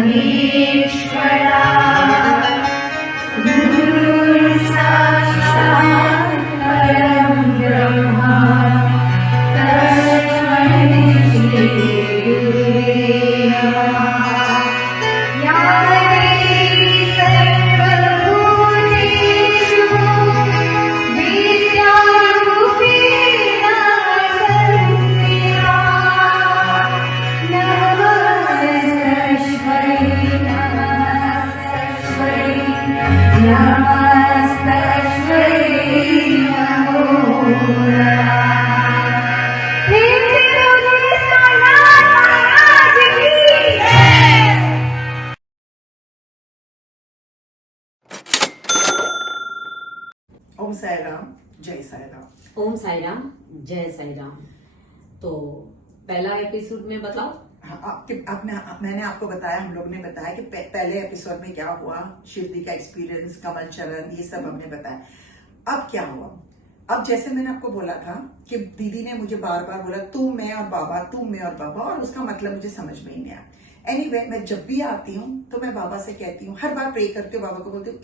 महेश्वरा गुरु साक्षात् परं ब्रह्म तस्मै श्री गुरुवे नमः। या देवी सर्वभूतेषु विद्यारूपेण संस्थिता नमस्तस्मै नमस्तस्मै नमो नमः। ओम साई राम, जय साई राम। ओम साई राम, जय साई राम। तो पहला एपिसोड में बताओ। हाँ, मैंने आपको बताया, हम लोग ने बताया कि पहले एपिसोड में क्या हुआ, शिरडी का एक्सपीरियंस, कमल चरण, ये सब हमने बताया। अब क्या हुआ? अब जैसे मैंने आपको बोला था कि दीदी ने मुझे बार बार बोला तू मैं और बाबा, तू मैं और बाबा, और उसका मतलब मुझे समझ में ही नहीं आया। एनीवे, मैं जब भी आती हूँ तो मैं बाबा से कहती हूँ, हर बार प्रे करती हूँ, बाबा को बोलती हूँ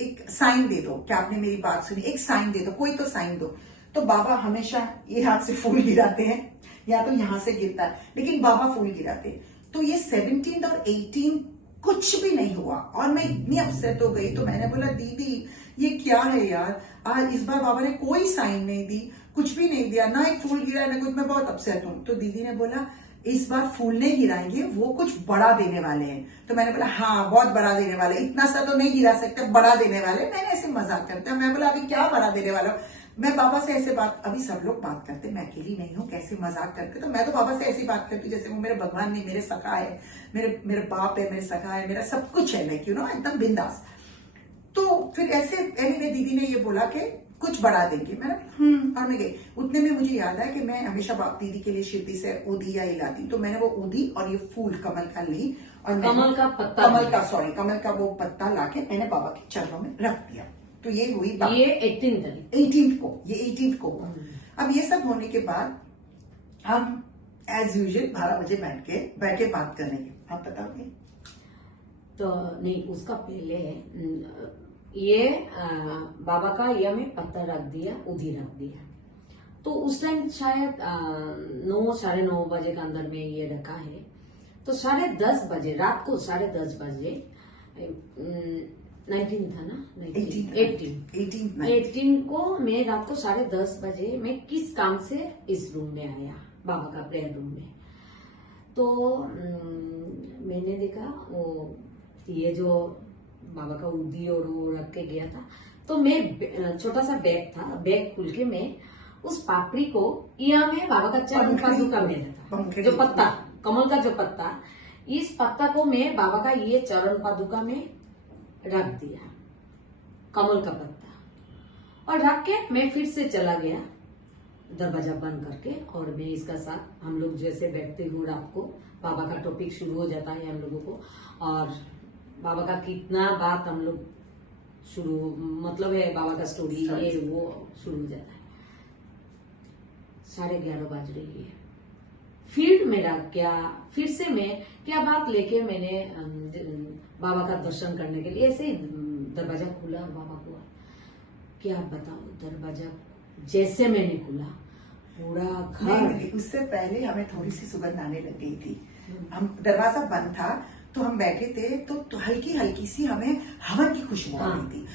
एक साइन दे दो कि आपने मेरी बात सुनी, एक साइन दे दो, कोई तो साइन दो। तो बाबा हमेशा ये हाथ से फूल गिराते हैं या तो यहां से गिरता है, लेकिन बाबा फूल गिराते हैं। तो ये 17 और 18 कुछ भी नहीं हुआ और मैं इतनी अपसेट हो गई। तो मैंने बोला दीदी ये क्या है यार, आज इस बार बाबा ने कोई साइन नहीं दी, कुछ भी नहीं दिया, ना एक फूल गिरा ना कुछ, मैं बहुत अपसेट हूँ। तो दीदी ने बोला इस बार फूल नहीं गिराएंगे, वो कुछ बड़ा देने वाले हैं। तो मैंने बोला हाँ बहुत बड़ा देने वाले, इतना सा तो नहीं गिरा सकते, बड़ा देने वाले। मैंने ऐसे मजाक करता, मैं बोला अभी क्या बड़ा देने वाला हूँ। मैं बाबा से ऐसे बात, अभी सब लोग बात करते, मैं अकेली नहीं हूँ, कैसे मजाक करते। तो मैं तो बाबा से ऐसी बात करती जैसे वो मेरे भगवान नहीं, मेरे सखा है, मेरे बाप है, मेरे सखा है, मेरा सब कुछ है, लाइक यू नो, एकदम बिंदास। तो फिर ऐसे एनीवे दीदी ने ये बोला कि कुछ बढ़ा देंगे। मैं और मैं गई। उतने में मुझे याद है कि मैं हमेशा बाप दीदी के लिए शिरडी से ऊदी या लाती, तो मैंने वो ऊदी और ये फूल कमल का ली और कमल का पत्ता, कमल का वो पत्ता लाके मैंने बाबा के चरणों में रख दिया। तो ये हुई बात, ये 18 को, ये 18 को हुआ। अब ये सब होने के बाद हम एज यूजुअल 12 बजे बैठ के बात करेंगे। आप बताओगे? तो नहीं, उसका पहले ये बाबा का ये में पत्ता रख दिया, उधी रख दिया। तो उस टाइम शायद 9 साढ़े 9 बजे के अंदर में ये रखा है। तो 10:30 बजे, रात को 10:30 बजे 19 था ना, 18 को मैं रात को 10:30 बजे मैं किस काम से इस रूम में आया, बाबा का प्रेयर रूम में। तो मैंने देखा वो ये जो बाबा का उदी और वो रख के गया था। तो मैं छोटा सा बैग था, बैग खुल के मैं उस पापड़ी को यहाँ में बाबा का चरण पादुका में रखा, जो पत्ता, कमल का जो पत्ता, इस पत्ता को मैं बाबा का ये चरण पादुका में रख दिया, कमल का पत्ता, और रख के मैं फिर से चला गया दरवाजा बंद करके। और मैं इसका साथ, हम लोग जैसे बैठते हुए रात को बाबा का टॉपिक शुरू हो जाता है हम लोगों को, और बाबा का कितना बात हम लोग शुरू, मतलब है बाबा का स्टोरी ये वो शुरू हो जाता है। 11:30 बज रही है। फिर से मैं क्या बात लेके मैंने बाबा का दर्शन करने के लिए ऐसे ही दरवाजा खुला, बाबा को क्या बताओ, दरवाजा जैसे मैंने खुला पूरा घर, उससे पहले हमें थोड़ी सी सुगंध आने लग गई थी। हम दरवाजा बंद था तो हम बैठे थे, तो हल्की हल्की सी हमें हवन की खुशबू आ रही थी,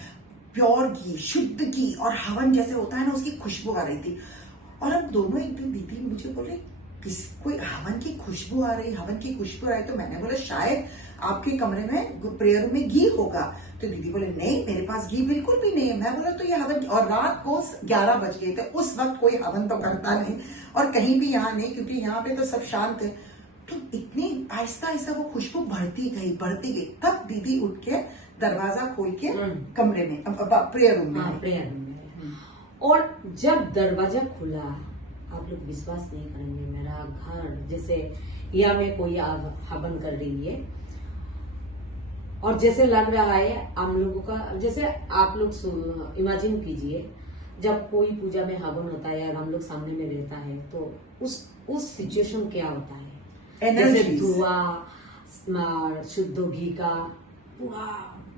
प्योर घी, शुद्ध घी और हवन जैसे होता है ना, उसकी खुशबू आ रही थी। और हम दोनों एक दिन दीदी मुझे बोले कोई हवन की खुशबू आ रही, हवन की खुशबू आ रही। तो मैंने बोला शायद आपके कमरे में प्रेयर रूम में घी होगा। तो दीदी बोले नहीं मेरे पास घी बिल्कुल भी नहीं है। मैं बोला तो ये हवन, और रात को 11 बज गए थे, उस वक्त कोई हवन तो करता नहीं और कहीं भी यहाँ नहीं, क्योंकि यहाँ पे तो सब शांत है। तो इतनी आहिस्ता आहिस्ता वो खुशबू बढ़ती गई। तब दीदी उठ के दरवाजा खोल के कमरे में, प्रेयर रूम में, और जब दरवाजा खुला, आप लोग विश्वास नहीं करेंगे, मेरा घर जैसे या में कोई हवन कर रही है, और जैसे लग रहा है हम लोगों का, जैसे आप लोग इमेजिन कीजिए जब कोई पूजा में हवन होता है और हम लोग सामने में रहता है, तो उस सिचुएशन क्या होता है, जैसे धुआं, शुद्ध घी का पूरा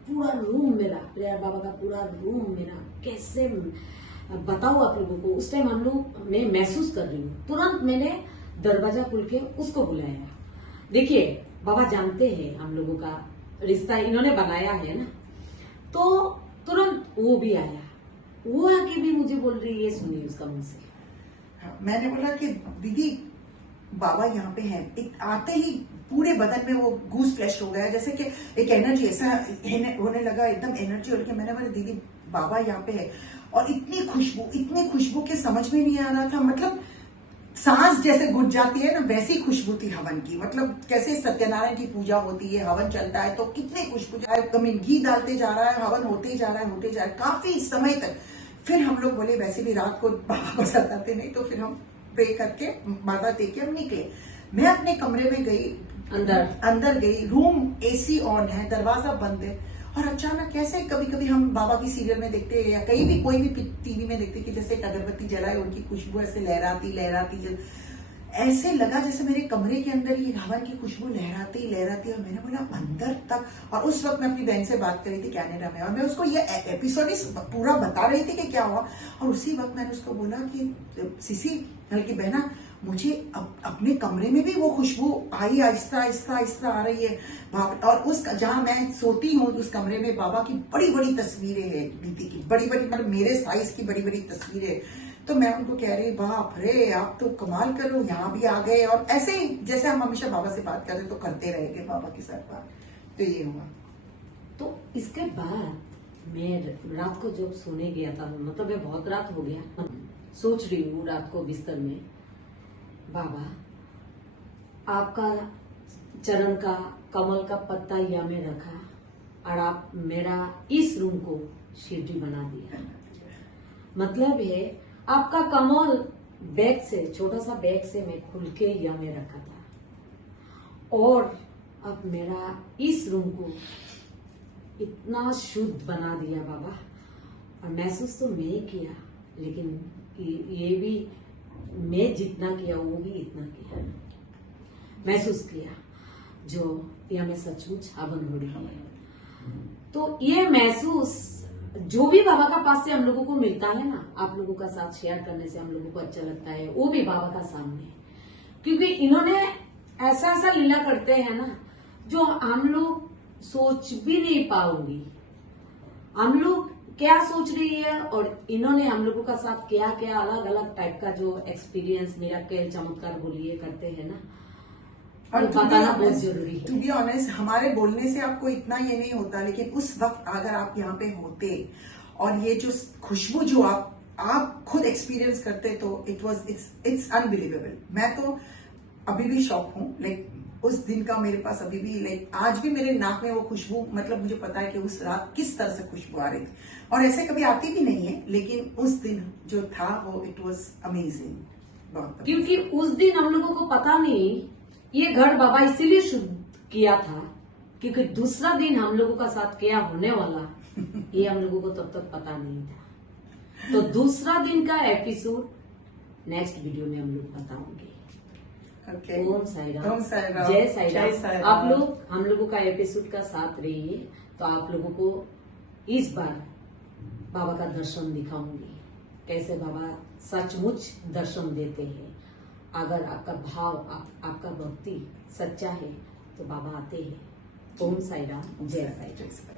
पूरा रूम मेरा, प्रेयर बाबा का पूरा रूम मेरा, कैसे बताऊं आप लोगों को। उस टाइम हम लोग मैं महसूस कर रही हूँ, तुरंत मैंने दरवाजा खोल के उसको बुलाया। देखिए बाबा जानते हैं हम लोगों का रिश्ता इन्होंने बनाया है ना, तो तुरंत वो भी आया, वो आके भी मुझे बोल रही है, सुनिए उसका मुंह से। हाँ, मैंने बोला कि दीदी बाबा यहाँ पे हैं। एक आते ही पूरे बदन में वो गूस फ्लैश हो गया, जैसे कि एक एनर्जी ऐसा होने लगा, एकदम एनर्जी होकर। मैंने बोला दीदी बाबा यहाँ पे है, और इतनी खुशबू के समझ में नहीं आ रहा था। मतलब सांस जैसे घुट जाती है ना, वैसी खुशबू थी हवन की। मतलब कैसे सत्यनारायण की पूजा होती है, हवन चलता है तो कितनी खुशबू, घी डालते जा रहा है, हवन होते ही जा रहा है काफी समय तक। फिर हम लोग बोले वैसे भी रात को बाबा को सताते नहीं, तो फिर हम प्रे करके माता टेक के हम निकले। मैं अपने कमरे में गई, अंदर गई, रूम एसी ऑन है, दरवाजा बंद है, और अचानक कैसे कभी कभी हम बाबा की सीरियल में देखते हैं या कहीं भी कोई भी टीवी में देखते कि जैसे एक अगरबत्ती जलाए, उनकी खुशबू ऐसे लहराती ऐसे लगा जैसे मेरे कमरे के अंदर ये हवन की खुशबू लहराती। और मैंने बोला अंदर तक। और उस वक्त मैं अपनी बहन से बात कर रही थी कैनेडा में, और मैं उसको ये एपिसोड पूरा बता रही थी कि क्या हुआ। और उसी वक्त मैंने उसको बोला कि सीसी हल्की बहना, मुझे अपने कमरे में भी वो खुशबू आई, आहिस्ता आ रही है। और उस जहां मैं सोती हूँ उस कमरे में बाबा की बड़ी बड़ी तस्वीरें हैं, दीदी की बड़ी मतलब मेरे साइज की बड़ी बड़ी तस्वीरें। तो मैं उनको कह रही बाप रे आप तो कमाल कर रहे हो, यहाँ भी आ गए। और ऐसे ही जैसे हम हमेशा बाबा से बात करते तो करते रहेंगे बाबा के साथ बात। तो ये हुआ। तो इसके बाद मैं रात को जब सोने गया था, मतलब मैं बहुत रात हो गया, सोच रही हूँ रात को बिस्तर में, बाबा आपका चरण का कमल का पत्ता यहाँ में रखा, और आप मेरा इस रूम को शिरडी बना दिया। मतलब है आपका कमल बैग से, छोटा सा बैग से मैं खुल के यहाँ में रखा था, और अब मेरा इस रूम को इतना शुद्ध बना दिया बाबा। और महसूस तो मैं किया, लेकिन ये भी मैं जितना किया वो भी इतना किया, महसूस किया जो यहाँ में सचमुच हवन हो रही है। तो ये महसूस जो भी बाबा का पास से हम लोगों को मिलता है ना, आप लोगों का साथ शेयर करने से हम लोगों को अच्छा लगता है, वो भी बाबा का सामने है। क्योंकि इन्होंने ऐसा ऐसा लीला करते हैं ना जो हम लोग सोच भी नहीं पाओगी। हम लोग क्या सोच रही है, और इन्होंने हम लोगों का साथ क्या क्या अलग अलग टाइप का जो एक्सपीरियंस, मिराकल, चमत्कार बोलिए करते हैं ना, और बताना बहुत जरूरी है। टू बी ऑनेस्ट, हमारे बोलने से आपको इतना ये नहीं होता, लेकिन उस वक्त अगर आप यहाँ पे होते और ये जो खुशबू जो आप खुद एक्सपीरियंस करते, तो इट्स अनबिलीवेबल। मैं तो अभी भी शॉक हूँ। लाइक उस दिन का मेरे पास अभी भी, लाइक आज भी मेरे नाक में वो खुशबू, मतलब मुझे पता है कि उस रात किस तरह से खुशबू आ रही थी। और ऐसे कभी आती भी नहीं है, लेकिन उस दिन जो था वो इट वॉज अमेजिंग, बहुत। क्योंकि उस दिन हम लोगों को पता नहीं ये घर बाबा इसीलिए शुद्ध किया था, क्योंकि दूसरा दिन हम लोगों का साथ क्या होने वाला ये हम लोगों को तब तक पता नहीं था। तो दूसरा दिन का एपिसोड नेक्स्ट वीडियो में हम लोग बताओगे। Okay. ओम साई राम, ओम साई राम, जय साई जय साई राम। राम। आप लोग हम लोगों का एपिसोड का साथ रहिए, तो आप लोगों को इस बार बाबा का दर्शन दिखाऊंगी, कैसे बाबा सचमुच दर्शन देते हैं। अगर आपका भाव, आपका भक्ति सच्चा है तो बाबा आते हैं। ओम साई राम, जय साई राम।